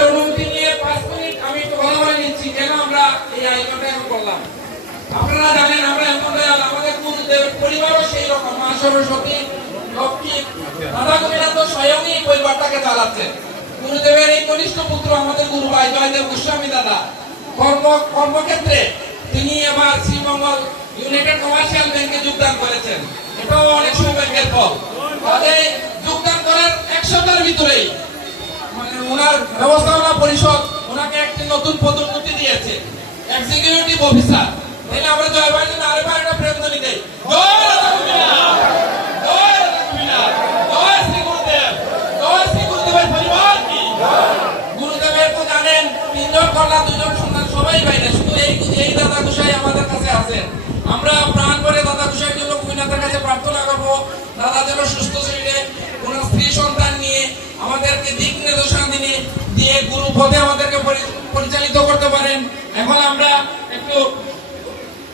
আপনাদের অনুমতি নিয়ে 5 মিনিট আমি একটু ভালো করে নিচ্ছি কেন আমরা এই আয়োজনটা এখন করলাম। আপনারা জানেন আমরা এখন আমাদের গুরুদেব পরিবারও সেই রকম, মা সরস্বতী, লক্ষ্মী, দাদা গোবিনাথ স্বয়ংই পরিবারটাকে চালাচ্ছেন। গুরুদেবের এই কনিষ্ঠ পুত্র আমাদের গুরু ভাই জয়দেব গোস্বামী দাদা কর্মক্ষেত্রে তিনি এবার শ্রীমঙ্গল ইউনাইটেড কমার্শিয়াল ব্যাংকে যোগদান করেছেন। এটাও অনেক সৌভাগ্যের ফল। তাদের যোগদান করার 1 সপ্তাহের ভিতরেই মানে ওনার ব্যবস্থাপনা পরিষদ ওনাকে একটি নতুন পদোন্নতি দিয়েছে, এক্সিকিউটিভ অফিসার। তাহলে আমরা জয় ভাই জন্য আরেকবার একটা প্রেমধ্বনি দেই, জয় রাধা গোবিন্দ, জয় রাধা গোবিন্দ, জয় শ্রী গুরুদেব, জয় শ্রী গুরুদেবের পরিবার কি। গুরুদেবের তো জানেন 3 জন কন্যা 2 জন সন্তান, সবাই বাইরে, শুধু এই দাদা গোসাই আমাদের কাছে আছেন। আমরা প্রাণ করে দাদা গোসাইয়ের জন্য গোবিনাথের কাছে প্রার্থনা করবো দাদা যেন সুস্থ শরীরে ওনার স্ত্রী সন্তান নিয়ে আমাদেরকে দিক নির্দেশনা দিয়ে গুরু পথে আমাদেরকে পরিচালিত করতে পারেন। এখন আমরা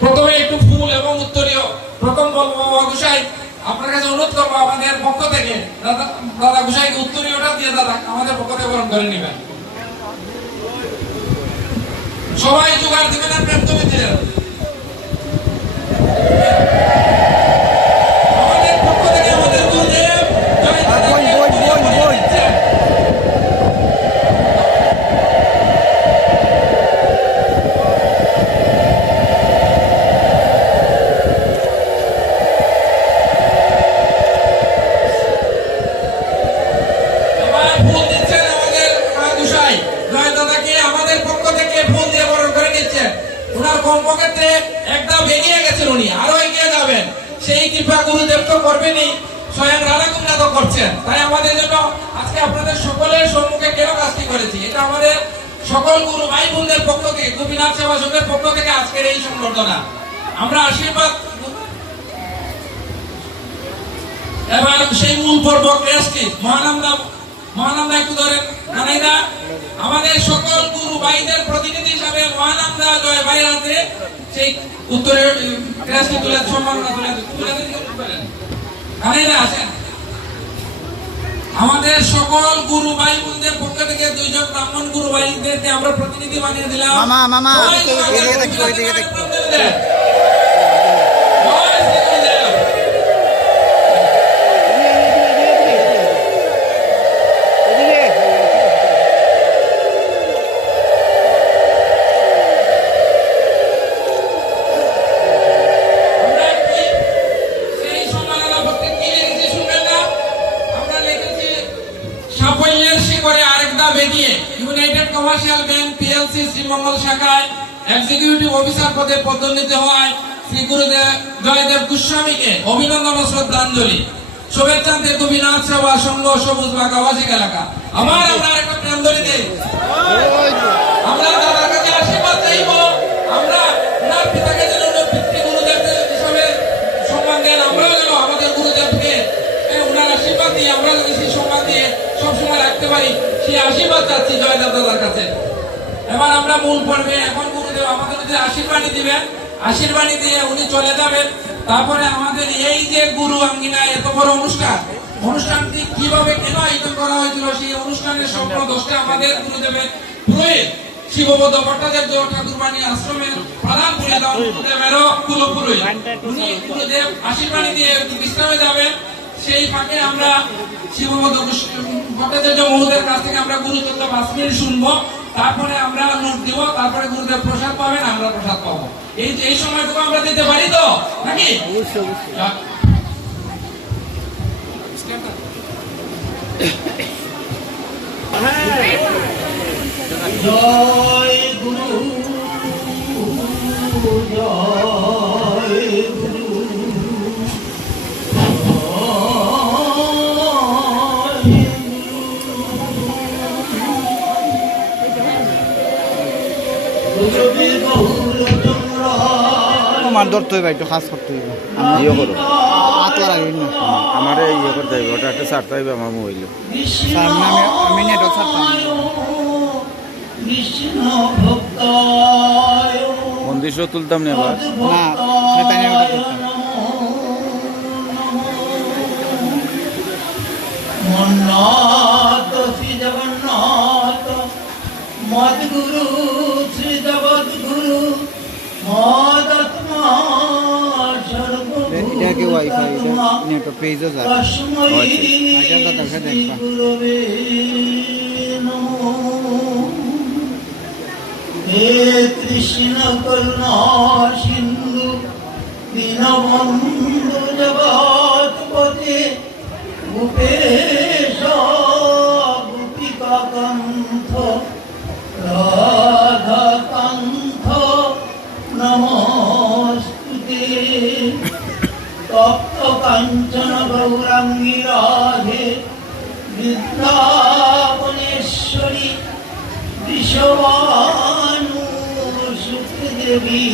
প্রথমে একটু ফুল এবং উত্তরীয় প্রথম বলবো বাবা গোসাই আপনার কাছে অনুরোধ করবো আমাদের পক্ষ থেকে দাদা গোসাইকে উত্তরীয়টা দিয়ে দাদা আমাদের পক্ষ থেকে গ্রহণ করে নেবেন। সবাই জোগাড় দিবেন আর প্রেম তুমি দিয়ে আমাদের পক্ষ থেকে আমাদের গুরুদেব জয় কর্মক্ষেত্রে একদম এগিয়ে গেছেন উনি, আরো এগিয়ে যাবেন। সেই কৃপা গুরুদেব তো করবেনই, স্বয়ং রাধা গোবিন্দ করছেন। তাই আমাদের জন্য আজকে আপনাদের সকলের সম্মুখে কেন কাজটি করেছি, এটা আমাদের সকল গুরু ভাই বোনদের পক্ষ থেকে, গোপীনাথ সেবা সংঘের পক্ষ থেকে আজকের এই সংবর্ধনা। আমরা আশীর্বাদ এবার সেই মূল পর্ব ক্রেস্টি মহানন্দা একটু ধরেন জানাইদা আমাদের সকল গুরু ভাইদের প্রতিনিধি হিসাবে মহানন্দা জয় ভাইয়ের হাতে সেই উত্তরের ক্রেস্টি তুলে সম্মাননা তুলে জানাইদা আসেন। আমাদের সকল গুরু ভাই বোনদের পক্ষ থেকে 2 জন ব্রাহ্মণ গুরু ভাইদেরকে আমরা প্রতিনিধি বানিয়ে দিলাম। United commercial bank PLC Sreemangal শাখায় এক্সিকিউটিভ অফিসার পদে পদোন্নতি হওয়ায় শ্রী গুরুদেব জয়দেব গোস্বামীকে অভিনন্দন ও শ্রদ্ধাঞ্জলি। শুভেচ্ছা গোপীনাথ সেবা সংঘ সবুজ বাগ আবাসিক এলাকা। আমরা আরেকটা প্রেমধ্বনি দেই, আমরা দাদার কাছে আশীর্বাদ চাইব, আমরা ওনার পিতাকে যেন পিতৃ গুরুদেব হিসাবে সম্মান দেন, আমরাও যেন আমাদের গুরুদেবকে ওনার আশীর্বাদ দিয়ে আমরা যদি সেই সম্মান দিয়ে সবসময় রাখতে পারি, সেই আশীর্বাদ চাচ্ছি জয়দেব দাদার কাছে। এবার আমরা মূল পর্বে এখন গুরুদেব আমাদের যদি আশীর্বাদী দিবেন, আশীর্বাদী দিয়ে উনি চলে যাবেন। তারপরে আমাদের এই যে গুরু আঙ্গিনায় এত বড় অনুষ্ঠানটি কিভাবে কেন আয়োজন করা হয়েছিল, সেই অনুষ্ঠানের স্বপ্ন দশটা আমাদের গুরুদেবের পুরোহিত শিববোধ ভট্টাচার্য ঠাকুরবাণী আশ্রমের প্রধান গুরুদেবেরও কুলপুরোহিত, উনি গুরুদেব আশীর্বাদী দিয়ে বিশ্রামে যাবেন। সেই ফাঁকে আমরা শিববোধ ভট্টাচার্য মহোদয়ের কাছ থেকে আমরা গুরুচন্দ্র 5 মিনিট শুনবো, তারপরে আমরা নোট দিব, তারপরে গুরুদেব প্রসাদ পাবেন, আমরা প্রসাদ পাবো। এই সময়টুকু আমরা দিতে পারি তো নাকি? জয় গুরু জয় গুরু আমার ধরতে হইবা, একটু কাজ করতে হইবা, ইয়ে করো আতলা রাখবেন না, আমার ইয়ে করতে হইবে, ওটা একটা ছাড়তে হইবে আমার মোবাইল। আমি নেটও ছাড়তাম মন্দির তুলতাম না আবার না, সেটাই আমি ওটা করতাম। জগন্নাথ শ্রী জগন্নাথ মদ্গুরু শ্রী জগদ্গুরু মদাত্মা এটা কি ওয়াইফাই এটা নেট পেজও যায় তস্মৈ আচ্ছা, দেখা দেন, বা। গুরবে নমো। হে কৃষ্ণ করুণা সিন্ধু দীনবন্ধু জগৎপতে গোপেশ গোপিকাকান্ত রাধাকান্ত নমস্তুতে। তপ্ত কাঞ্চন গৌরাঙ্গী রাধে বৃন্দাবনেশ্বরী বৃষভানু সুখদেবী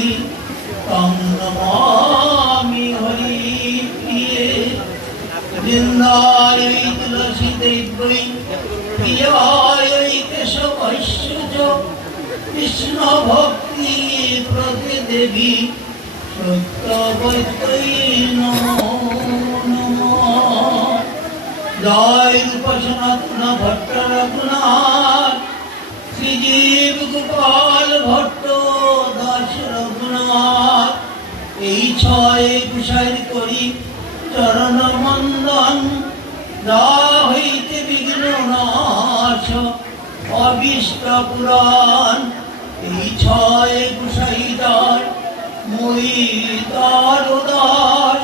তং নমামি হরিপ্রিয়ে। বৃন্দায় তুলসী দেবী প্রিয়ায় কেশবৈশ্য কৃষ্ণ ভক্তি প্রতি দেবী সত্যবতী নমো নমঃ। জয় রূপ সনাতন ভট্ট রঘুনাথ শ্রীজীব গোপাল ভট্ট দাস রঘুনাথ। এই ছয় কুশার করি চরণ বন্দন যা হইতে বিঘ্ন নাশ অবিষ্ট পুরাণ। এই ছয় কুশাইদার মই তার দাস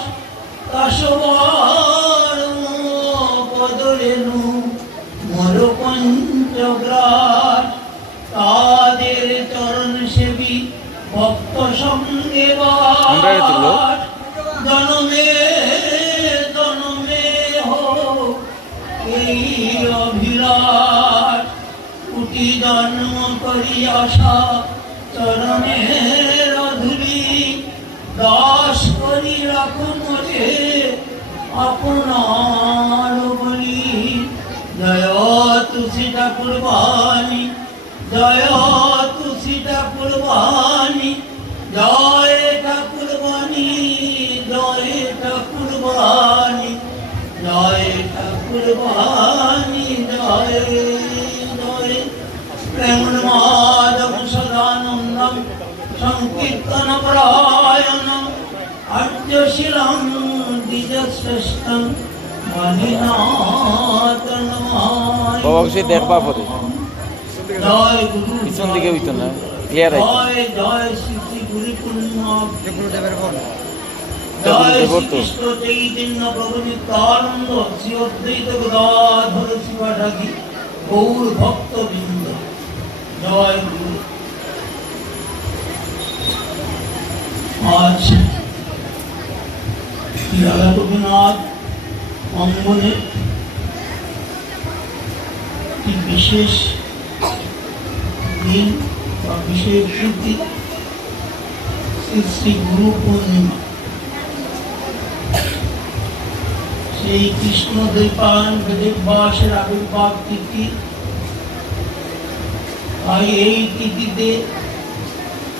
কাশবার পদরেণু মর পঞ্চগ্রাস। তাদের চরণ সেবী ভক্ত সঙ্গে আমরা এ তুলো। বাস। জনমে জনমে হোক এই অভিলাষ। কোটি জন্ম করি আশা চরণের ধুলি। দাস করি রাখুন রে আপনার বলি। জয় তুলসী ঠাকুর বাণী জয় তুলসী ঠাকুর বাণী জয় ঠাকুর বাণী জয় ঠাকুর বাণী জয় ঠাকুর বাণী জয় জয়। প্রেমমাদম সদানন্দম সংকীর্তন পরায়ণম আর্যশীলম দ্বিজশ্রেষ্ঠম মহিনাথ নমামি। অবশ্যই দেখবা পরে জয় গুরু পিছন দিকে হইতো না ক্লিয়ার আইতো জয় জয় শ্রী শ্রী গুরু পূর্ণিমা। গুরুদেবের ফোন জয় দেবর শ্রী তো। কৃষ্ণ চৈতন্য প্রভু নিত্যানন্দ শ্রী অদ্বৈত গদাধর শিবাসাদি গৌর ভক্তবৃন্দ। জয় গুরু। আজ রাধা গোপীনাথ অঙ্গনে একটি বিশেষ দিন বা বিশেষ স্মৃতি শ্রী শ্রী গুরু পূর্ণিমা। সেই কৃষ্ণ দ্বৈপায়ন বেদব্যাসের আবির্ভাব তিথি। তাই এই তিথিতে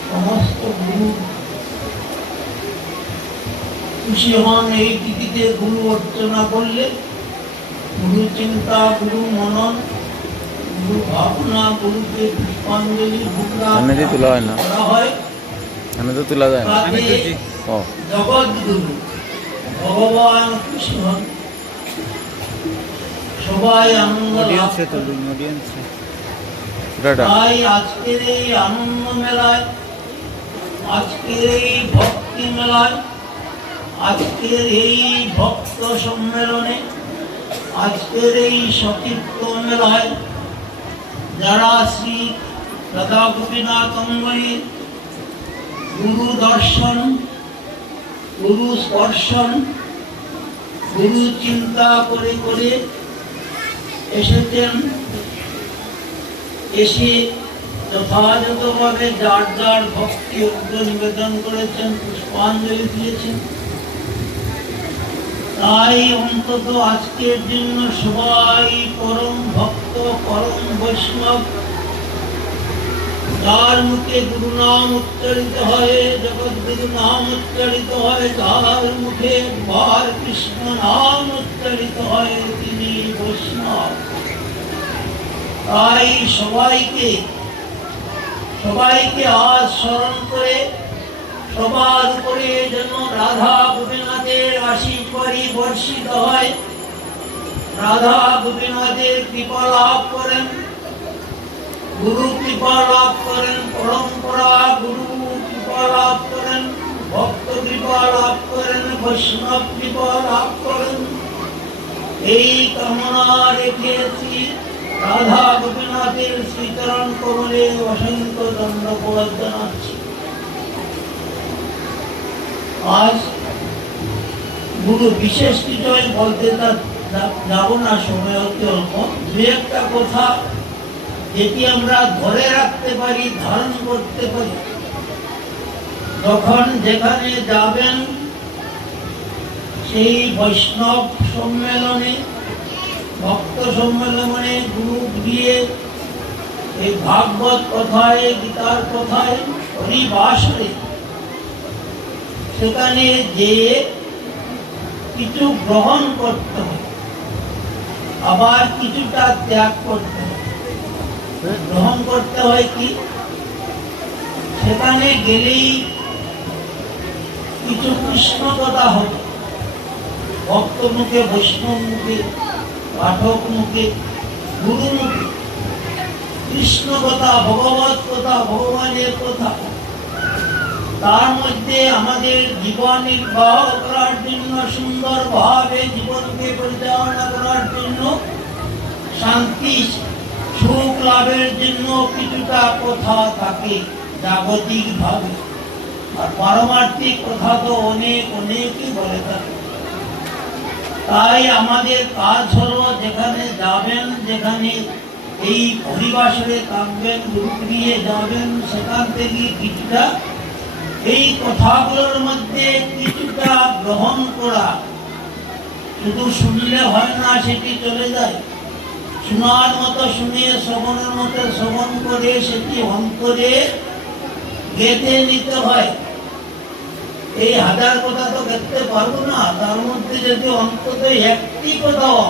সমস্ত গুরু খুশি হন। এই তিথিতে গুরু অর্চনা করলে গুরু চিন্তা গুরু মনন গুরু ভাবনা গুরুকে পুষ্পাঞ্জলি সামনে দিয়ে তোলা হয় না। করা হয়। আমি তো তোলা যায় না। তাতে ও জগৎগুরু ভগবান খুশি হন। সবাই আনন্দ লাভ অডিয়েন্সে তো করেন। অডিয়েন্সে ওটা তাই আজকের এই আনন্দ মেলায় আজকের এই ভক্তি মেলায় আজকের এই ভক্ত সম্মেলনে আজকের এই সতীর্থ মেলায় যারা শ্রী রাধা গোপীনাথ অঙ্গনে গুরু দর্শন গুরু স্পর্শন গুরু চিন্তা করে করে এসেছেন। এসে যথাযথভাবে যার যার ভক্তি অর্ঘ্য নিবেদন করেছেন পুষ্পাঞ্জলি দিয়েছেন। তাই অন্তত আজকের জন্য সবাই পরম ভক্ত পরম বৈষ্ণব যার মুখে গুরু নাম উচ্চারিত হয় জগৎগুরু নাম উচ্চারিত হয় যার মুখে একবার কৃষ্ণ নাম উচ্চারিত হয় তিনি বৈষ্ণব। তাই সবাইকে সবাইকে আজ স্মরণ করে সবার উপরে যেন রাধা গোপীনাথের আশীষ বর্ষিত হয়, রাধা গোপীনাথের কৃপা লাভ করেন, গুরু কৃপা লাভ করেন, পরম্পরা গুরু কৃপা লাভ করেন, ভক্ত কৃপা লাভ করেন, বৈষ্ণব কৃপা লাভ করেন। এই কামনা রেখেছি রাধা গোপীনাথের শ্রীচরণ কমলে অসংখ্য ধন্যবাদ জানাচ্ছি। আজ গুরু বিশেষ কিছু বলতে যাব না, সময় হচ্ছে অল্প। দু একটা কথা যেটি আমরা ধরে রাখতে পারি, ধারণ করতে পারি, যখন যেখানে যাবেন সেই বৈষ্ণব সম্মেলনে, ভক্ত সম্মেলনে গ্রুপ দিয়ে এই ভাগবত কথায়, গীতার কথায়, হরিবাসরে সেখানে যে কিছু গ্রহণ করতে হয়, আবার কিছুটা ত্যাগ করতে হয়। গ্রহণ করতে হয় কি, সেখানে গেলেই কিছু কৃষ্ণ কথা হবে, ভক্ত মুখে, বৈষ্ণব মুখে, পাঠক মুখে, গুরু মুখে কৃষ্ণ কথা, ভগবত কথা, ভগবানের কথা। তার মধ্যে আমাদের জীবন নির্বাহ করার জন্য, সুন্দরভাবে জীবনকে পরিচালনা করার জন্য, শান্তি সুখ লাভের জন্য কিছুটা কথা থাকে জাগতিক ভাবে, আর পারমার্থিক কথা তো অনেকই বলে থাকে। তাই আমাদের কাজ হলো, যেখানে যাবেন, যেখানে এই পরিবাসরে থাকবেন, গ্রুপ নিয়ে যাবেন, সেখান থেকে কিছুটা এই কথাগুলোর মধ্যে কিছুটা গ্রহণ করা। শুধু শুনলে হয় না, সেটি চলে যায়। শোনার মতো শুনে, শ্রবণের মতো শ্রবণ করে সেটি অন্তরে গেঁথে নিতে হয়। এই 1000 কথা তো গেঁথতে পারবো না, তার মধ্যে যদি অন্তত একটি কথাও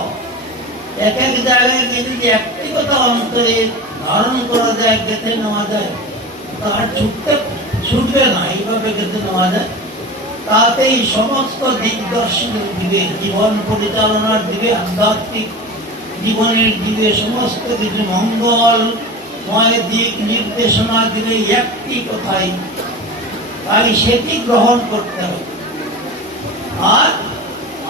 এক এক জায়গায় যদি একটি কথা অন্তরে ধারণ করা যায়, গেঁথে নেওয়া যায়, তার ছুটবে না। এইভাবে গেঁথে নেওয়া যায়, তাতেই সমস্ত দিগদর্শনের দিকে, জীবন পরিচালনার দিকে, আধ্যাত্মিক জীবনের দিকে সমস্ত কিছু মঙ্গলময় দিক নির্দেশনা দিলে একটি কথাই, তাই সেটি গ্রহণ করতে হবে। আর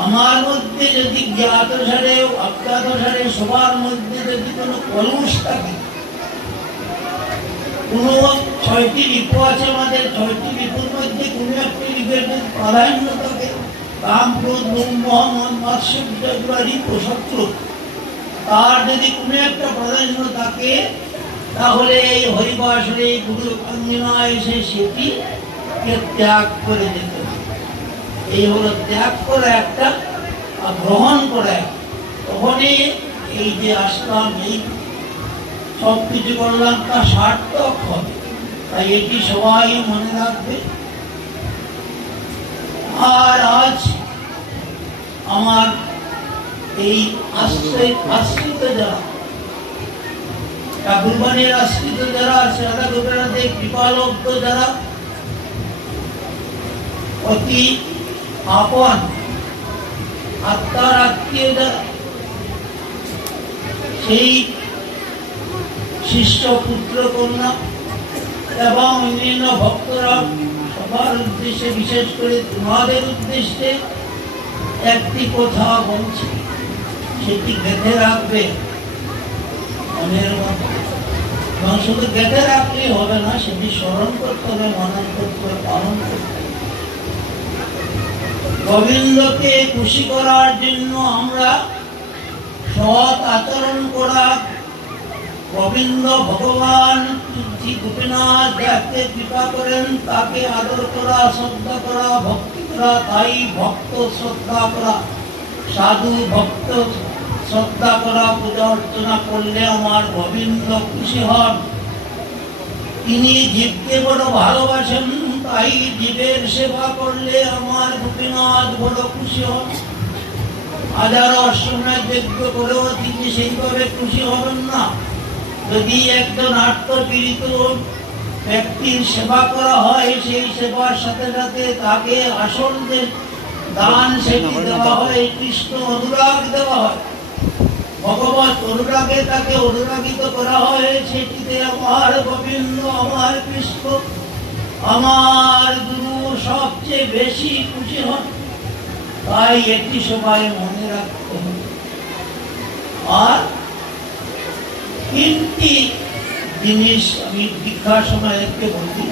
আমার মধ্যে যদি জ্ঞাত সারে, অজ্ঞাত সারে, সবার মধ্যে যদি কোনো কলুষ থাকে, কোনো 6টি রিপু আছে আমাদের, 6টি রিপুর মধ্যে কোনো একটি রিপের প্রাধান্য থাকে, কাম, ক্রোধ, লোভ, মোহ, মদ, মাৎসর্য, রিপু, শত্রু, তার যদি কোনো একটা প্রাধান্য থাকে, তাহলে এই হরিবাসরে গুরু অঞ্জনা এসে সেটিকে ত্যাগ করে দিতে হবে। এই হলো ত্যাগ করে একটা, আর গ্রহণ করে। তখনই এই যে আসলাম, এই সব কিছু করলাম, তা সার্থক হবে। তাই এটি সবাই মনে রাখবে। আর আজ আমার এই আশ্রিত যারা, ঠাকুরবাণীর আশ্রিত যারা আছে, রাধা গোপীনাথের কৃপালব্ধ যারা, অতি আপন আত্মার আত্মীয় যারা, সেই শিষ্য, পুত্র, কন্যা এবং অন্যান্য ভক্তরা, সবার উদ্দেশ্যে, বিশেষ করে তোমাদের উদ্দেশ্যে একটি কথা বলছি, সেটি গেঁথে রাখবে মনের মধ্যে। এবং শুধু গেঁথে রাখলেই হবে না, সেটি স্মরণ করতে হবে, মনন করতে হবে, পালন করতে হবে। গোবিন্দকে খুশি করার জন্য আমরা সৎ আচরণ করা, গোবিন্দ ভগবান শ্রী গোপীনাথ যাকে কৃপা করেন তাকে আদর করা, শ্রদ্ধা করা, ভক্তি করা। তাই ভক্ত শ্রদ্ধা করা, সাধু ভক্ত শ্রদ্ধা করা, পূজা অর্চনা করলে আমার গোবিন্দ খুশি হন। তিনি জীবকে বড় ভালোবাসেন, তাই জীবের সেবা করলে আমার গোপীনাথ বড় খুশি হন। হাজার অশ্বমেধ যজ্ঞ করেও তিনি সেইভাবে খুশি হবেন না। যদি একজন আত্মপীড়িত ব্যক্তির সেবা করা হয়, সেই সেবার সাথে সাথে তাকে আসন যে দান সেটি দেওয়া হয়, কৃষ্ণ অনুরাগ দেওয়া হয়, ভগবত অনুরাগে তাকে অনুরাগিত করা হয়। সেটিতে আমার গোবিন্দ, আমার কৃষ্ণ, আমার গুরু সবচেয়ে বেশি খুশি হন। তাই এটি সবাই মনে রাখতে হবে। আর তিনটি জিনিস আমি দীক্ষার সময় একটু বলছি,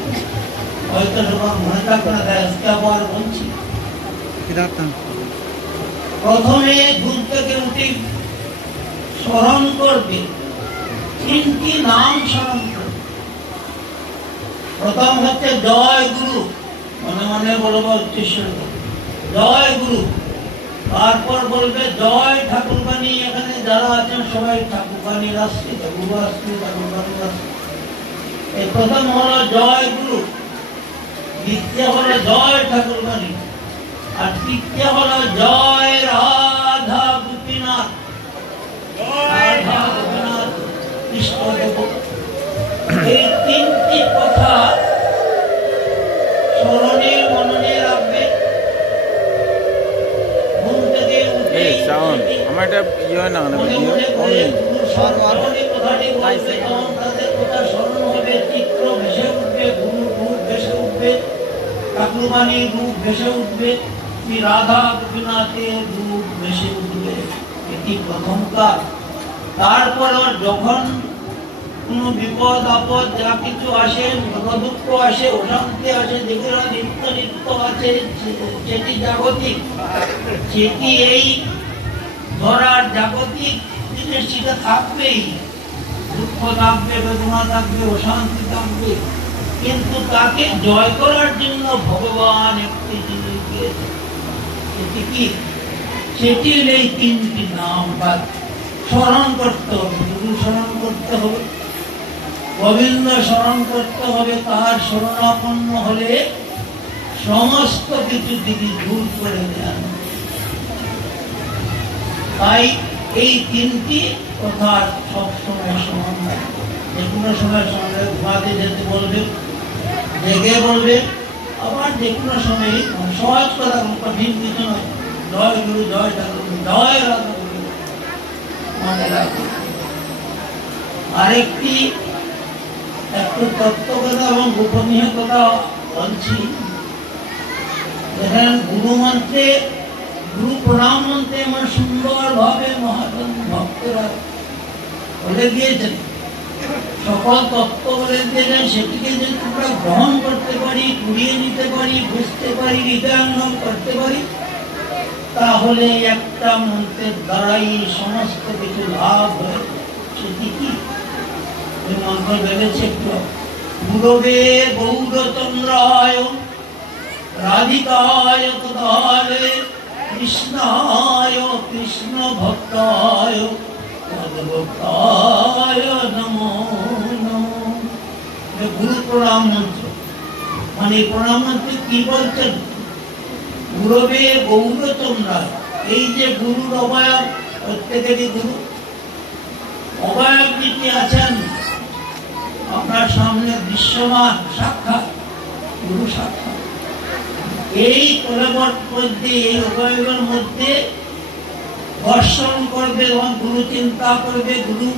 হয়তো সবার মনে থাকবে না, তাই আজকে আবার বলছি। প্রথমে ঘুম থেকে উঠে স্মরণ করবে, তিনটি নাম স্মরণ করবে। প্রথম হচ্ছে জয় গুরু, মনে মনে বলবো উচ্চস্বর জয় গুরু। তারপর বলবে জয় ঠাকুরবাণী। এখানে যারা আছেন সবাই ঠাকুরবাণী রাষ্ট্রী, গুরু রাষ্ট্রী, ঠাকুরবাণী রাষ্ট্রী। এই প্রথম হলো জয় গুরু, দ্বিতীয় হলো জয় ঠাকুরবাণী, আর তৃতীয় হলো জয় রাধা গোপীনাথ, রাধা গোপীনাথ কৃষ্ণদেব। এই তিনটি কথা স্মরণে মননে রাখবে। ঘুম থেকে উঠে এই সাউন্ড আমার এটা ইয়ে হয় না মানে মনে মনে করে গুরু স্মরণে কথাটি বলবে, তখন তাদের কথা স্মরণ হবে, চিত্র ভেসে উঠবে, গুরু রূপ ভেসে উঠবে, ঠাকুরবাণীর রূপ ভেসে উঠবে, শ্রী রাধা গোপীনাথের রূপ ভেসে উঠবে। এটি প্রথম কাজ। তারপর যখন কোনো বিপদ আপদ যা কিছু আসে, দুঃখ আসে, অশান্তি আসে, যেগুলো নিত্য নিত্য আছে, সেটি জাগতিক, সেটি এই ধরার জাগতিক জিনিস সেটা থাকবেই। দুঃখ থাকবে, বেদনা থাকবে, অশান্তি থাকবে, কিন্তু তাকে জয় করার জন্য ভগবান একটি জিনিস দিয়েছে। সেটি কি? সেটি এই তিনটি নাম বা স্মরণ করতে হবে। গুরু স্মরণ করতে হবে, গোবিন্দ স্মরণ করতে হবে। তার শরণাপন্ন হলে সমস্ত কিছু তিনি দূর করে দেন। তাই এই তিনটি কথা সবসময় স্মরণ রাখবে। যে কোনো সময় সঙ্গে ঘুমাতে যেতে বলবে, জেগে বলবে, আবার যে কোনো সময় সহজ কথা, কঠিন কিছু নয়। জয় গুরু, জয় ঠাকুর, জয় রাধা মনে রাখবে। আরেকটি একটু তত্ত্ব কথা এবং গোপনীয় কথা বলছি। দেখেন, গুরু মন্ত্রে, গুরু প্রণাম মন্ত্রে আমার সুন্দরভাবে মহাজন ভক্তরা বলে দিয়েছেন, সকল তত্ত্ব বলে দিয়েছেন। সেটিকে যদি আমরা গ্রহণ করতে পারি, কুড়িয়ে নিতে পারি, বুঝতে পারি, হৃদয়ঙ্গম করতে পারি, তাহলে একটা মন্ত্রের দ্বারাই সমস্ত কিছু লাভ হয়। সেটি কি? মন্ত্র ভেবেছে একটু, গুরবে গৌরচন্দ্রায় রাধিকায় তদালে কৃষ্ণায় কৃষ্ণ ভক্তায় পদভক্তায় নমো নমো। গুরু প্রণাম মন্ত্র, মানে প্রণাম মন্ত্র কি বলছেন? গুরবে গৌরচন্দ্রায়, এই যে গুরুর অবয়ব, প্রত্যেকেরই গুরু অবয়ব যিনি আছেন আপনার সামনে দৃশ্যমান, সাক্ষাৎ গুরু সাক্ষাৎ। এই কলেবর মধ্যে, এই অবয়বের মধ্যে দর্শন করবে এবং গুরু চিন্তা করবে, গুরু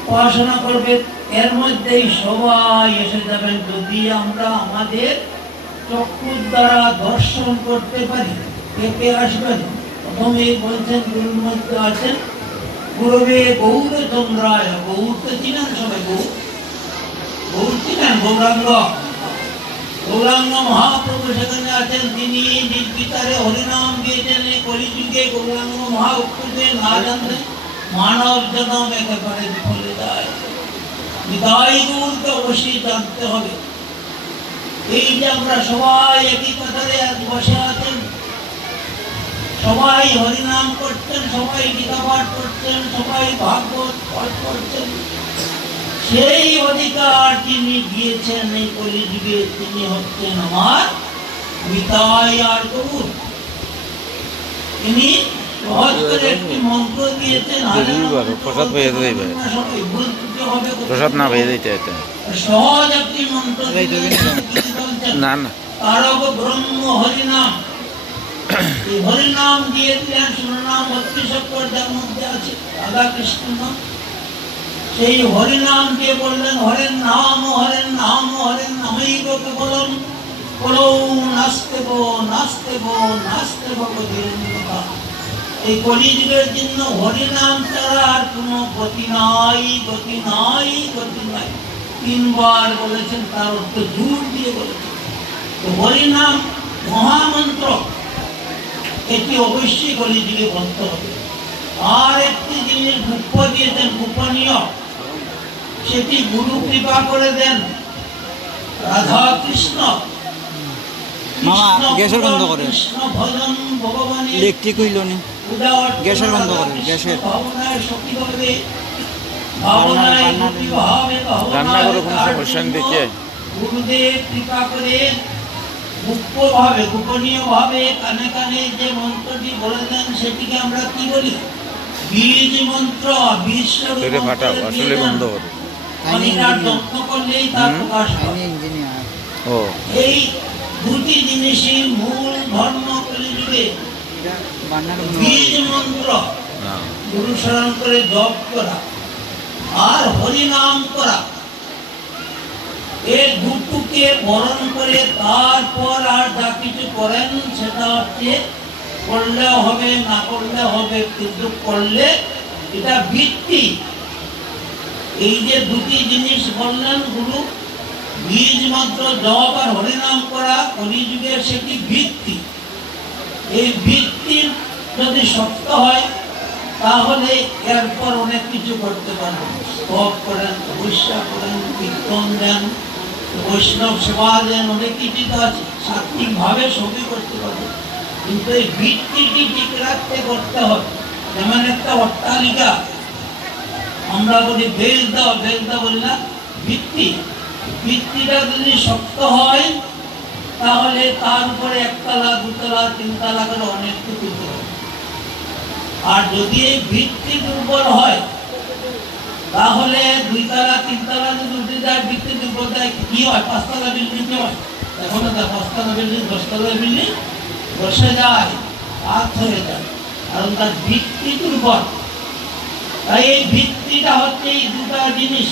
উপাসনা করবে, এর মধ্যেই সবাই এসে যাবেন। যদি আমরা আমাদের চক্ষুর দ্বারা দর্শন করতে পারি, কে কে আসবেন? প্রথমে বলছেন গুরুর মধ্যে আছেন গুরবে গৌরচন্দ্রায়। গৌর তো চিনেন সবাই, গৌর, গৌর চিনেন? গৌরাঙ্গ, গৌরাঙ্গ মহাপ্রভু সেখানে আছেন। তিনি নির্বিচারে হরিনাম গিয়েছেন। এই কলিযুগে গৌরাঙ্গ মহাপ্রভুকে না জানলে মানব জনম একেবারে বিফলে যায়। বিদায় গৌরকে অবশ্যই জানতে হবে। এই যে আমরা সবাই একই কাতারে বসে আছেন, সবাই হরিনাম করছেন, সবাই গীতা পাঠ করছেন, সবাই ভাগবত পাঠ করছেন, সেই অধিকার যিনি দিয়েছেন এই কলিযুগে, তিনি হচ্ছেন আমার নিতাই আর গৌর। তিনি সহজ করে একটি মন্ত্র দিয়েছেন, প্রসাদ পেয়ে যাবে এবার। সবাই ভুল ত্রুটি হবে কোথাও। প্রসাদ না পেয়ে যাইতে এটা সহজ একটি মন্ত্র দিয়েছেন, না না তারক ব্রহ্ম হরিনাম। এই হরিনাম দিয়ে দিলেন, শিরোনাম 32 অক্ষর যার মধ্যে আছে রাধা কৃষ্ণ নাম। সেই হরিনাম দিয়ে বললেন, হরেন নাম হরেন নাম হরেন নামৈব কেবলম কলৌ নাস্তেব নাস্তেব নাস্তেব গতিরন্যথা। এই কলিযুগের জন্য হরিনাম ছাড়া আর কোনো গতি নাই, গতি নাই, গতি নাই। 3 বার বলেছেন, তার অর্থ জোর দিয়ে বলেছেন। তো হরিনাম মহামন্ত্র, এটি অবশ্যই কলিযুগে বলতে হবে। আর একটি জিনিস গুপ্ত দিয়েছেন, গোপনীয়, সেটি গুরু কৃপা করে দেন। রাধা কৃষ্ণ মামা, গ্যাসের বন্ধ করে। কৃষ্ণ ভজন ভগবানের ইলেকট্রিক হইল নি, উদার গ্যাসের বন্ধ করে, গ্যাসের। ভাবনায় সখীভাবে, ভাবনায় ভক্তিভাবে, রান্না করে কোনো সমস্যা নেই দেখে গুরুদেব কৃপা করে গুপ্তভাবে, গোপনীয় ভাবে কানে কানে যে মন্ত্রটি বলে দেন, সেটিকে আমরা কি বলি? বীজ মন্ত্র। বীজ স্বরূপ এটা ফাটাও, মন্ত্র আসলে দিয়ে বন্ধ দেন। করে। অনিটার যত্ন করলেই তার প্রকাশ আমি পাবে। ইঞ্জিনিয়ার। ও এই দুটি জিনিসই মূল ধর্ম কলিযুগে। এটা বান্নার বীজ মন্ত্র, না গুরু শরণ করে জপ করা, আর হরিনাম করা। এই দুটোকে বরণ করে তারপর আর যা কিছু করেন সেটা হচ্ছে করলে হবে, না করলে হবে, কিন্তু করলে এটা ভিত্তি। এই যে দুটি জিনিস বললেন গুরু, বীজ মন্ত্র জপ আর হরিনাম করা, কলিযুগে সেটি ভিত্তি। এই ভিত্তির যদি শক্ত হয়, তাহলে এরপর অনেক কিছু করতে পারবেন। স্তব করেন, তপস্যা করেন, কীর্তন দেন, বৈষ্ণব সেবা দেন, অনেক কিছু তো আছে। সাত্বিকভাবে সবই করতে পারবেন, কিন্তু এই ভিত্তিটি ঠিক রাখতে করতে হবে। যেমন একটা অট্টালিকা, আমরা বলি বেশ দাও, বেশ দাও বলি না, ভিত্তি। ভিত্তিটা যদি শক্ত হয়, তাহলে তার উপরে 1 তলা 2 তলা 3 তলা করে অনেক কিছু তুলতে হবে। আর যদি এই ভিত্তি দুর্বল হয়, তাহলে 2 তলা 3 তলা যদি উঠে যায়, ভিত্তি দুর্বল হয়, কি হয়? 5 তলা বিল্ডিং কি হয়? এখন তো 5 তলা বিল্ডিং 10 তলা বিল্ডিং বসে যায়, হাত হয়ে যায়, কারণ তার ভিত্তি দুর্বল। তাই এই ভিত্তিটা হচ্ছে এই দুটা জিনিস।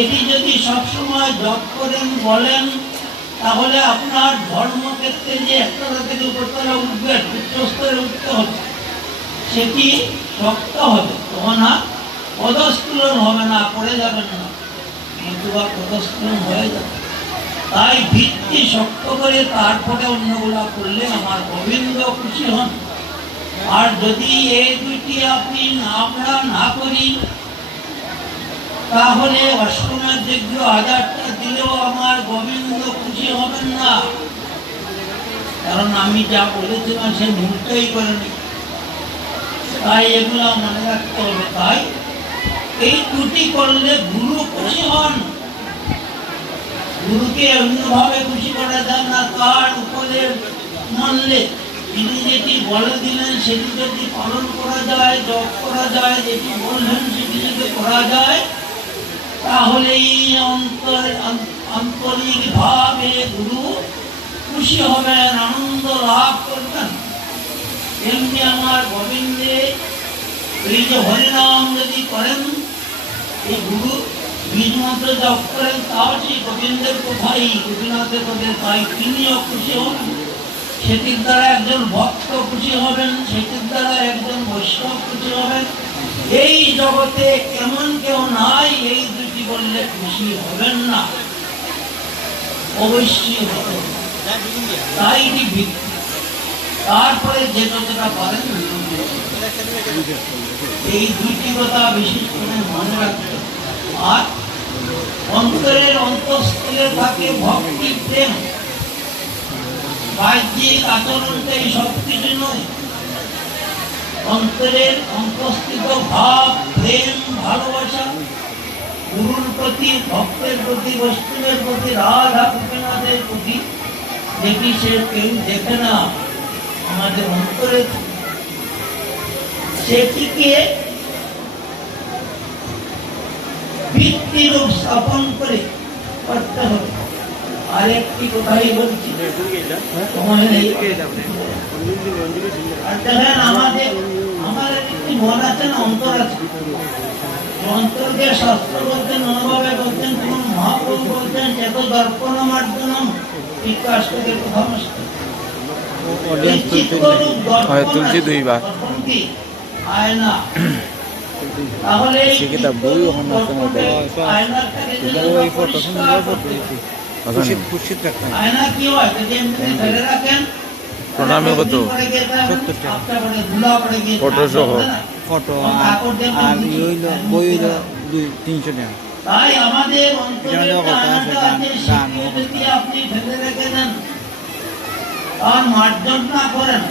এটি যদি সবসময় জপ করেন, বলেন, তাহলে আপনার ধর্মক্ষেত্রে যে 1 তলা থেকে উপরতলা উঠবে, উচ্চস্তরে উঠতে হবে, সেটি শক্ত হবে। তখন আর পদস্খলন হবে না, পড়ে যাবেন না, নতুবা পদস্খলন হয়ে যাবে। তাই ভিত্তি শক্ত করে তারপরে অন্যগুলা করলে আমার গোবিন্দ খুশি হন। আর যদি এই দুইটি আমরা না করি, তাহলে অষ্টমের যজ্ঞ 1000টা দিলেও আমার গোবিন্দ খুশি হবেন না। কারণ আমি যা বলেছিলাম সে ভুলটাই করেনি। তাই এগুলো মনে রাখতে হবে। তাই এই দুটি করলে গুরু খুশি হন। গুরুকে অন্যভাবে খুশি করা যায় না, তার উপরে মানলে তিনি যেটি বলে দিলেন সেটি যদি পালন করা যায়, জপ করা যায়, যেটি বললেন সেটি যদি করা যায়, তাহলেই আন্তরিক ভাবে গুরু খুশি হবেন, আনন্দ লাভ করবেন। এমনি আমার গোবিন্দে এই যে হরিনাম যদি করেন, এই গুরু বীজ মন্ত্র জপ করেন, তাও সেই গোবিন্দের কোথায়, গোপীনাথের কোথায়, তাই তিনিও খুশি হবেন। সেটির দ্বারা একজন ভক্ত খুশি হবেন, সেটির দ্বারা একজন বৈষ্ণব খুশি হবেন। এই জগতে এমন কেউ নাই এই দুটি বললে খুশি হবেন না, অবশ্যই হবেন। তাই কি ভিত্তি। তারপরে যে যতটা পারেন এই দুটি কথা বিশেষ করে মনে রাখতে। আর অন্তরের অন্তঃস্থলে থাকে ভক্তি প্রেম। বাহ্যিক আচরণটাই সব কিছু নয়। অন্তরের অন্তঃস্থিত ভাব, প্রেম, ভালোবাসা গুরুর প্রতি, ভক্তের প্রতি, বৈষ্ণবের প্রতি, রাধা গোপীনাথের প্রতি, যেটি সে কেউ দেখে না, আমাদের অন্তরে। সেটিকে ভিত্তিরূপ স্থাপন করে করতে হবে। আরেকটি কথাই বলছি, সময় নেই। আর দেখেন আমাদের একটি মন আছে না, অন্তর আছে। অন্তরকে শাস্ত্র বলতেন, অনুভবে বলতেন, কোন মহাপ্রভু বলতেন, এত দর্পণ মার্জনম বিকাশকে প্রথমস্ত। হয় তুলছি দুইবার। আয়না, তাহলে সেটা বই ওখানে আছে না, আয়নাটাকে যদি ওই ফটো সুন্দর ফটো পরিষ্কার করতে, খুশি রাখতে আয়না কি হয়, যদি এমনি ফেলে রাখেন, প্রণামী কত? ফটো সহ। ফটো আর ই হইল বই হইল 200-300 টাকা। তাই আমাদের এখানে যা কথা আছে, গান যদি আপনি ফেলে রেখে দেন আর মার্জন না করেন,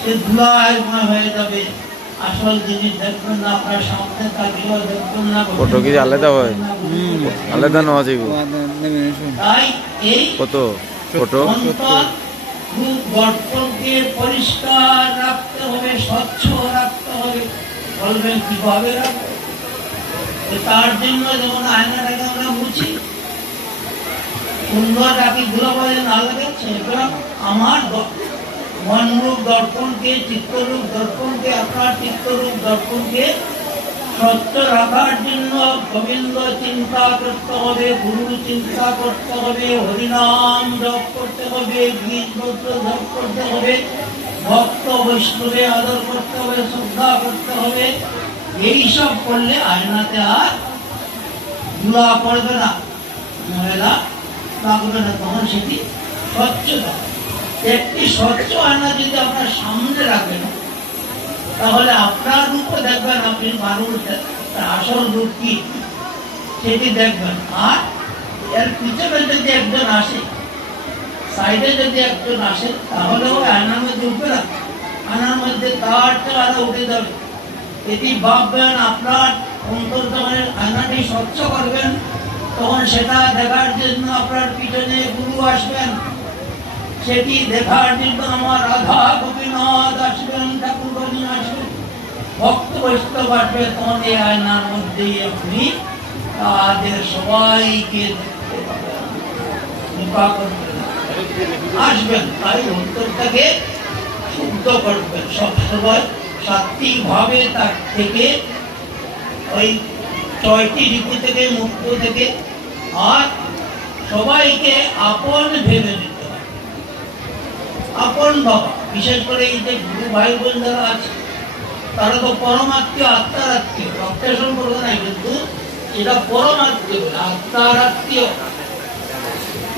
সে ধুলায় হয়ে যাবে। আসল জিনিস দেখবেন না, আপনার সামনে তাকিয়েও দেখবেন না। ফটো কি আলাদা হয়? আলাদা নেওয়া যাবে। তাই এই কত ফটো? অন্তর রূপ গঠনকে পরিষ্কার রাখতে হবে, স্বচ্ছ রাখতে হবে। বলবেন কিভাবে রাখবো? তার জন্য যেমন আয়নাটাকে আমরা মুছি, সুন্দর রাখি, ধুলো বলে না লাগে, সেরকম আমার মনরূপ দর্পণকে, চিত্তরূপ দর্পণকে, আপনার চিত্তরূপ দর্পণকে স্বচ্ছ রাখার জন্য গোবিন্দ চিন্তা করতে হবে, গুরু চিন্তা করতে হবে, হরিনাম জপ করতে হবে, বীজ মন্ত্র জপ করতে হবে, ভক্ত বৈষ্ণবে আদর করতে হবে, শ্রদ্ধা করতে হবে। এইসব করলে আয়নাতে আর ধুলা পড়বে না, ময়লা লাগবে না, তখন সেটি স্বচ্ছ থাকে। একটি স্বচ্ছ আয়না যদি আপনার সামনে রাখেন, তাহলে আপনার রূপও দেখবেন, আপনি মানুষ আসল রূপ কি সেটি দেখবেন। আর এর পিছনে যদি একজন আসে, সাইডে যদি একজন আসে, তাহলে ওই আয়নার মধ্যে উঠবে না, আয়নার মধ্যে তার চেহারা উঠে যাবে। এটি ভাববেন, আপনার অন্তর যখন আয়নাটি স্বচ্ছ করবেন, তখন সেটা দেখার জন্য আপনার পিছনে গুরু আসবেন, সেটি দেখার জন্য আমার রাধা গোপীনাথ আসবেন, ঠাকুরবাণী আসবেন, ভক্ত বৈষ্ণব আসবেন। তখন এই আয়নার মধ্যেই আপনি তাদের সবাইকে দেখতে পাবেন, কৃপা করবেন, আসবেন। তাই অন্তরটাকে শুদ্ধ করবেন সবসময়, সাত্বিক ভাবে, তার থেকে ওই 6টি ঋতু থেকে মুক্ত থেকে। আর সবাইকে আপন ভেবে নিতে হয়, আপন বাবা। বিশেষ করে এই যে গুরু ভাই বোন যারা আছে, তারা তো পরমাত্মীয়, আত্মার আত্মীয়, রক্তের সম্পর্ক নাই, কিন্তু এটা পরমাত্মীয়, আত্মার আত্মীয়।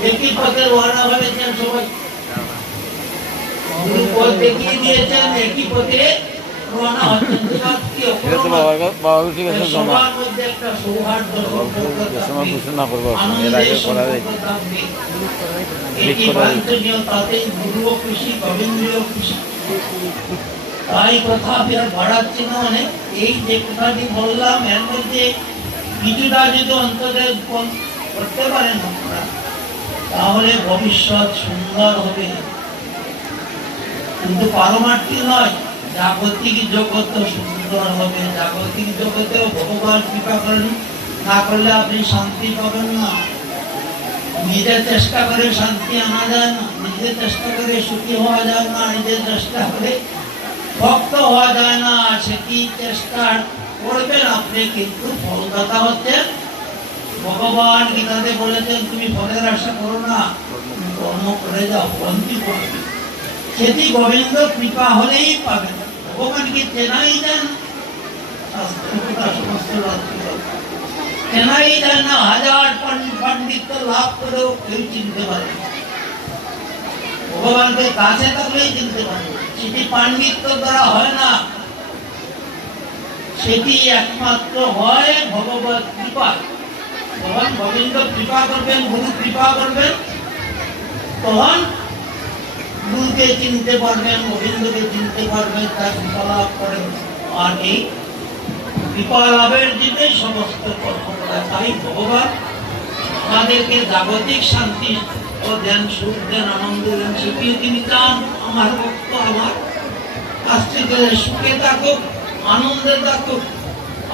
একই পথে রওনা হয়েছেন সবাই, গুরু পথ দেখিয়ে দিয়েছেন, একই পথে রওনা হচ্ছেন, আত্মীয়। সবার মধ্যে একটা সৌহার্দ্য সম্পর্ক থাকবে, আনন্দের সম্পর্ক থাকবে। এটি বাঞ্ছনীয়, তাতেই গুরুও খুশি, গোবিন্দও খুশি। তাই কথা আমি আর বাড়াচ্ছি না। অনেক এই যে কথাটি বললাম, এর মধ্যে কিছুটা যদি অন্তরে করতে পারেন আপনারা, তাহলে ভবিষ্যৎ সুন্দর হবে। কিন্তু পারমার্থিক নয়, জাগতিক জগৎ সুন্দর হবে। জাগতিক জগতেও ভগবান কৃপা করেন, না করলে আপনি শান্তি পাবেন না। নিজের চেষ্টা করে শান্তি আনা যায় না, নিজের চেষ্টা করে সুখী হওয়া যায় না, নিজের চেষ্টা করে ভক্ত হওয়া যায় না। সেটি চেষ্টা করবেন আপনি, কিন্তু ফলদাতা হচ্ছেন ভগবান। গীতাতে বলেছেন, তুমি ফলের আশা করো না, কর্ম করে যাও, বন্দি করবে। সেটি গোবিন্দ কৃপা হলেই পাবেন। ভগবানকে চেনাই দেন, চেনাই দেন না। হাজার পাণ্ডিত্য লাভ করেও কেউ চিনতে পারে, ভগবানকে কাছে থাকলেই চিনতে পারে। সেটি পাণ্ডিত্য দ্বারা হয় না, সেটি একমাত্র হয় ভগবত কৃপা। যখন গোবিন্দ কৃপা করবেন, গুরু কৃপা করবেন, তখন গুরুকে চিনতে পারবেন, গোবিন্দকে চিনতে পারবেন, তার কৃপা লাভ করেন। আর এই কৃপা লাভের জন্যই সমস্ত কর্ম করা। তাই ভগবান আমাদেরকে জাগতিক শান্তি ও দেন, সুখ দেন, আনন্দ দেন, সেটিও তিনি চান। আমার ভক্ত আমার আস্তে করে সুখে থাকুক, আনন্দে থাকুক,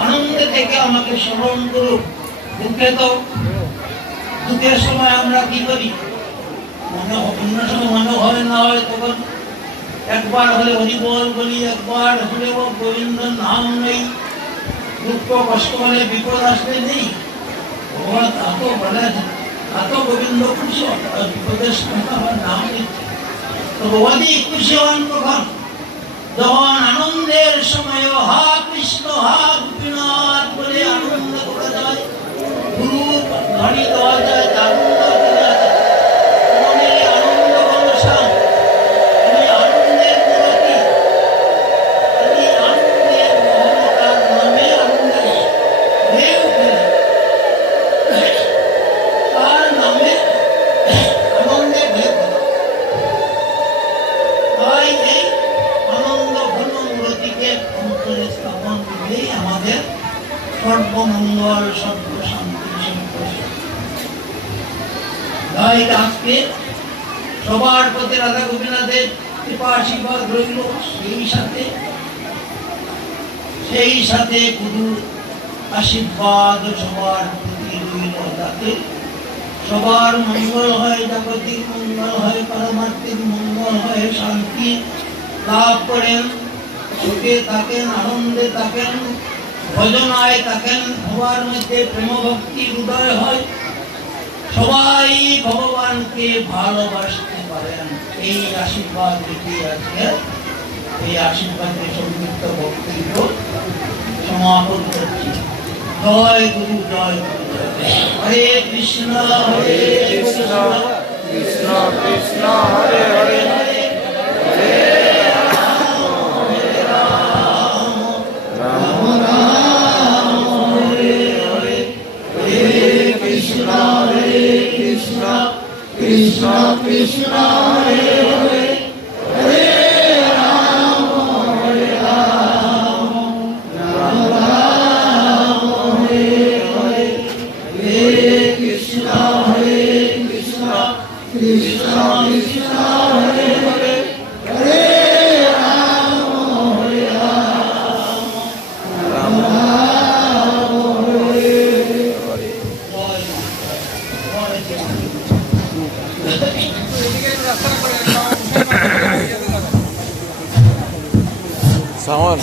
আনন্দে থেকে আমাকে স্মরণ করুক। দুঃখে তো দুঃখের সময় আমরা কি করি, অন্য সময় মনে হয় না হয় তখন একবার হলে হরিবল বলি, একবার হলে গোবিন্দ নাম নেই, দুঃখ কষ্ট হলে বিপদ আসলে নেই, ভগবান এত বলে এত গোবিন্দ খুশি হন, বিপদের সময় আমার নাম নিচ্ছে। তো অধিক খুশি হন কখন, যখন আনন্দের সময় হা কৃষ্ণ হা গোপীনাথ বলে আনন্দ করা যায়, গুরু ঘড়ি দেওয়া যায়, আনন্দ করা যায়। মনে আনন্দ ঘনশ্যাম, তুমি আনন্দের মূর্তি, তুমি আনন্দের মহতার নামে আনন্দে ঢেউ ফেলে, তার নামে আনন্দে ঢেউ ফেলে। তাই এই আনন্দ ঘন মূর্তিকে অন্তরে স্থাপন করলেই আমাদের সর্বমঙ্গল, সর্বশান্তি, সর্বসুখ। তাই আজকে সবার প্রতি রাধা গোপীনাথের কৃপা আশীর্বাদ রইল, সেই সাথে গুরুর আশীর্বাদ সবার প্রতি রইল, যাতে সবার মঙ্গল হয়, জাগতিক মঙ্গল হয়, পারমার্থিক মঙ্গল হয়, শান্তি লাভ করেন, সুখে থাকেন, আনন্দে থাকেন, ভজনায় থাকেন, সবার মধ্যে প্রেম ভক্তি উদয় হয়, সবাই ভগবানকে ভালোবাসতে পারেন। এই আশীর্বাদ রেখে আজকে এই আশীর্বাদের সংযুক্ত বক্তব্য সমাপন করছি। জয় গুরু, জয় গুরু, হরে কৃষ্ণ, হরে কৃষ্ণ, কৃষ্ণ কৃষ্ণ হরে হরে, কৃষ্ণ কৃষ্ণ হরে হরে, হরে রাম হরে রাম, রাম রাম হরে হরে, হরে কৃষ্ণ কৃষ্ণ কৃষ্ণ হরে হরে, হরে রাম হরে রাম, রাম রাম হরে হরে। সামন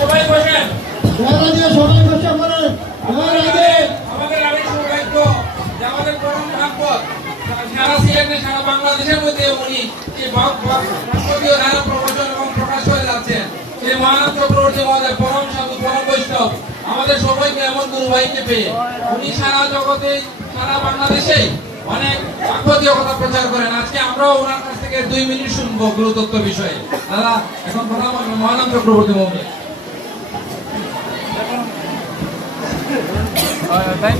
সবাই বসেন। আমাদের আরেক সৌভাগ্য যে আমাদের পরম ভাগ্য সারা সিলেটে, সারা বাংলাদেশের মধ্যে উনি যে ভাগবতীয় ধারা প্রবচন এবং প্রকাশ করে যাচ্ছেন, সেই মহানাথ চক্রবর্তী মহোদয় পরম সাধু, পরম বৈষ্ণব, আমাদের সবাইকে এমন গুরু ভাইকে পেয়ে উনি সারা জগতে, সারা বাংলাদেশে অনেক ভাগবতীয় কথা প্রচার করেন। আজকে আমরাও ওনার কাছ থেকে 2 মিনিট শুনবো গুরুতত্ত্ব বিষয়ে। দাদা এখন কথা বলবেন মহানাথ চক্রবর্তী মহোদয়। তাই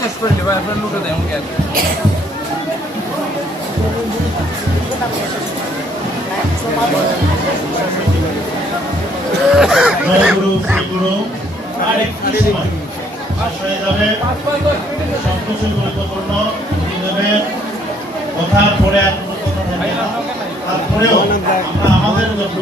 শেষ করে দেবো, আপনার লুটে দেয় আমাকে। জয় গুরু, শ্রী গুরু, আরেকটি সময় শেষ হয়ে যাবে। সবকিছু গুরুত্বপূর্ণ কথার পরে আর কোনো কথা থাকবে না। তারপরেও আমরা আমাদের জন্য